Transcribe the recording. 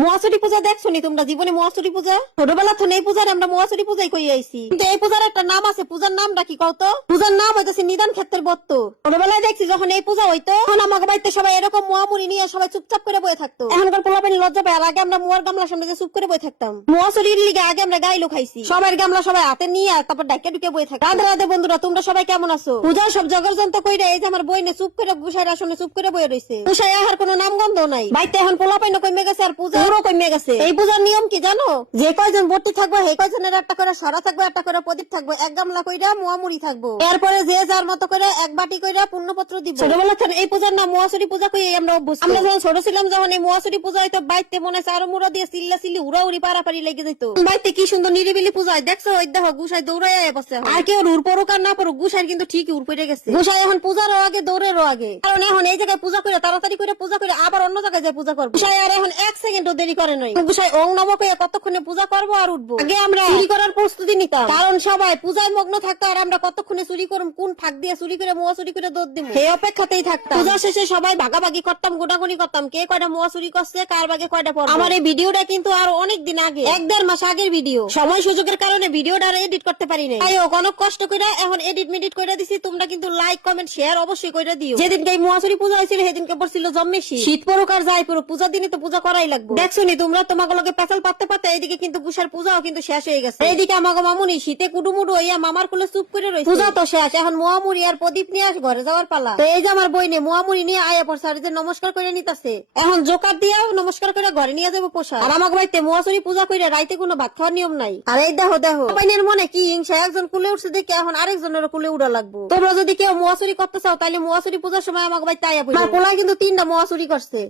মহাসুরী পূজা দেখছো নি তোমরা জীবনে? মহাসুরী পূজা ছোটবেলা তো নেই পূজার আমরা মহাসুরী পূজাই কই আইছি, কিন্তু এই পূজার একটা নাম আছে। পূজার নামটা কি কত? পূজার নাম হইতেছে নিদান ক্ষেত্রের বত্ত। ছোটবেলায় দেখছি যখন এই পূজা হইতো তখন আমাকে বাড়িতে সবাই এরকম মুড়ি নিয়ে সবাই চুপচাপ করে বয়ে থাকতো। এখনকার পোলাপানি লজ্জা পায়। আর আগে আমরা মুয়ার গামলার সামনে যে চুপ করে বয়ে থাকতাম। মহাসুরীর লিগে আগে আমরা গাইলো খাইছি। সবার গামলা সবাই হাতে নিয়ে তারপর ডাইকে ঢুকে বয়ে থাকতাম। রাধে রাধে বন্ধুরা, তোমরা সবাই কেমন আছো? পূজার সব জগরযন্ত্র কইরা এই যে আমার বইনে চুপ করে গুসাইর আসনে চুপ করে বয়ে রইছে। গুসাই আহার কোনো নাম গন্ধ নাই। বাড়িতে এখন পোলাপাইন কমে গেছে আর পূজাও কমে গেছে। এই পূজার নিয়ম কি জানো? যে কয়জন ভর্তি থাকবো সেই কয়জনের একটা করে সরা থাকবো, একটা করে প্রদীপ থাকবো, এক গামলা কইরা মুড়ি থাকবো। এরপরে যে যার মতো করে এক বাটি কইরা পুণ্যপত্র দিব। ছোটবেলা থেকে এই পূজার নাম মহাসুরী পূজা কই আমরা অভ্যস্ত। আমরা যখন ছোট ছিলাম যখন এই মহাসুরী পূজা হইতো বাইতে মনে হয় আরো মুড়া দিয়ে চিল্লা চিল্লি উড়াউড়ি পারাপারি লেগে যেত। বাইতে কি সুন্দর নিরিবিলি পূজায় দেখছো? ওই দেখো গুসাই দৌড়াই বসে। আর কেউ উড় পড়ুক আর না পড়ুক, গুসাই কিন্তু ঠিকই উড় পড়ে গেছে। গুসাই এখন পূজারও আগে দৌড়েরও আগে, কারণ এখন এই জায়গায় পূজা করে তাড়াতাড়ি করে পূজা করে আবার অন্য জায়গায় যায় পূজা করবো। গুসাই আর এখন এক সেকেন্ডও দেরি করে নাই। গুসাই ওং নম কয়ে কতক্ষণে পূজা করবো আর উঠবো। আগে আমরা চুরি করার প্রস্তুতি নিতাম, কারণ সবাই পূজায় মগ্ন থাকতো আর আমরা কতক্ষণে চুরি করব, কোন ফাঁক দিয়ে চুরি করে মোয়া চুরি করে দৌড় দিব সেই অপেক্ষাতেই থাকতাম। পূজা শেষে সবাই ভাগাভাগি করতাম, গোটাগুনি করতাম কে কয়টা মোয়া চুরি করছে, কার বাগে কয়টা পড়বে। আমার এই ভিডিওটা কিন্তু আর অনেক দিন আগে, 1-1.5 মাস আগের ভিডিও। সময় সুযোগের কারণে ভিডিওটা আর এডিট করতে পারি নাই। তাই অনেক কষ্ট করে এখন এডিট মিডিট করে দিছি। তোমরা কিন্তু লাইক কমেন্ট শেয়ার অবশ্যই করে দিও। যেদিনকে এই মোয়া চুরি পূজা হয়েছিল সেদিনকে পড়ছিল জম্মেশি। শীত পড়ুক আর যাই পড়ুক, পূজার দিনে তো পূজা করাই লাগবে। দেখছো নি তোমরা? তোমাকে পেছাল পাততে পারতে এইদিকে কিন্তু গুসার পূজাও কিন্তু শেষ হয়ে গেছে। এইদিকে আমাকে মামুনি শীতে কুটুমুটু হইয়া মামার কোলে চুপ করে রয়েছে। পূজা তো শেষ, এখন মুড়ি আর প্রদীপ নিয়ে ঘরে যাওয়ার পালা। তো এই যে আমার বইনে মুড়ি নিয়ে আয়া পড়ছে আর যে নমস্কার করে নিতেছে। এখন জোকার দিয়াও নমস্কার করে ঘরে নিয়ে যাবো পোষা। আর আমাকে বাড়িতে মুড়ি পূজা করে রাইতে কোনো ভাত খাওয়ার নিয়ম নাই। আর এই দেখো বাইনের মনে কি হিংসা, একজন কুলে উঠছে দেখে এখন আরেকজনের কুলে উড়া লাগবো। তোমরা যদি কেউ মুড়ি করতে চাও তাহলে মুড়ি পূজার সময় আমাকে বাড়িতে আয়া পড়বে। পোলায় কিন্তু 3টা মুড়ি করছে।